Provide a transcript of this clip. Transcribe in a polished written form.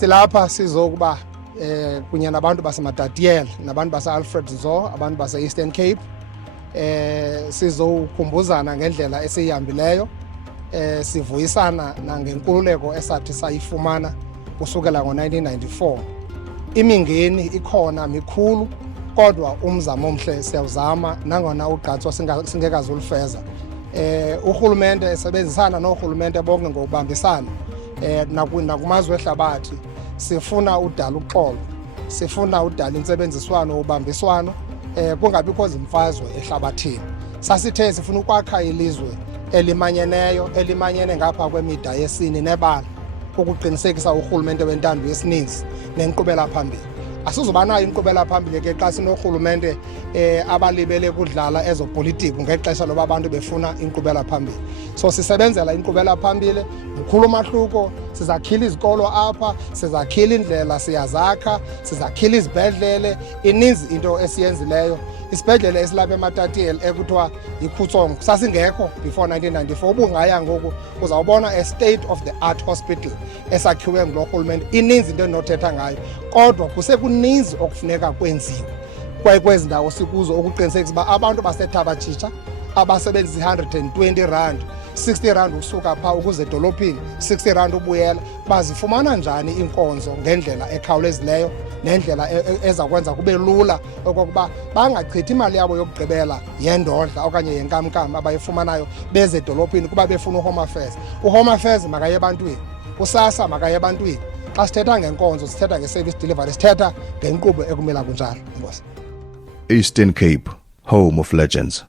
Silapha sizokuba kunye nabantu baseMatatiele nabantu base-Alfred Nzo, abantu base-Eastern Cape, sizokhumbuzana ngendlela esiyihambileyo, sivuyisana nangenkululeko esathi sayifumana kusukela ngo-1994. Imingeni ikhona mikhulu, kodwa umzamo omhle siyawuzama nangona ugqatswa singekazulifeza. Urhulumente esebenzisana noorhulumente bonke ngokubambisana nakumazwe ehlabathi, sifuna udala uxolo, sifuna udala intsebenziswano, ubambiswano, kungabikho zimfazwe ehlabathini. Sasithe sifuna ukwakha ilizwe elimanyeneyo, elimanyene ngapha kwemida yesini nebala, ukuqinisekisa urhulumente wentando yesininzi nenkqubela phambili. Asizuba nayo inkqubela phambili ke xa sinorhulumente abalibele kudlala ezopolitiko ngexesha loba abantu befuna inkqubela phambili. So sisebenzela inkqubela phambili, mkhulu umahluko. Sizakhila izikolo apha, sizakhila indlela, siyazakha, sizakhila izibhedlele, ininzi into esiyenzileyo. Isibhedlele esilapha eMatatiele ekuthiwa yiKhutsongo sasingekho before 1994. Ubungaya ngoku uzawubona a state of the art hospital esakhiwe ngulo rhulumente. Ininzi into endinothetha ngayo, kodwa kusekuninzi okufuneka kwenziwe kwezi ndawo sikuzo ukuqinisekisa uba abantu baseThabatshitsha abasebenzisa R120, 60 rand usuka phaa ukuze edolophini, 60 rand ubuyela, bazifumana njani iinkonzo ngendlela ekhawulezileyo nendlela ezakwenza kube lula okokuba bangachithi imali yabo yokugqibela yendodla okanye yenkamnkam abayifumanayo beze edolophini kuba befuna uHome Affairs. uHome Affairs makaye ebantwini, uSASSA makaye ebantwini. Xa sithetha ngenkonzo, sithetha nge-service delivery, sithetha ngenkqubo ekumila kunjalo. Enkosi. Eastern Cape, home of legends.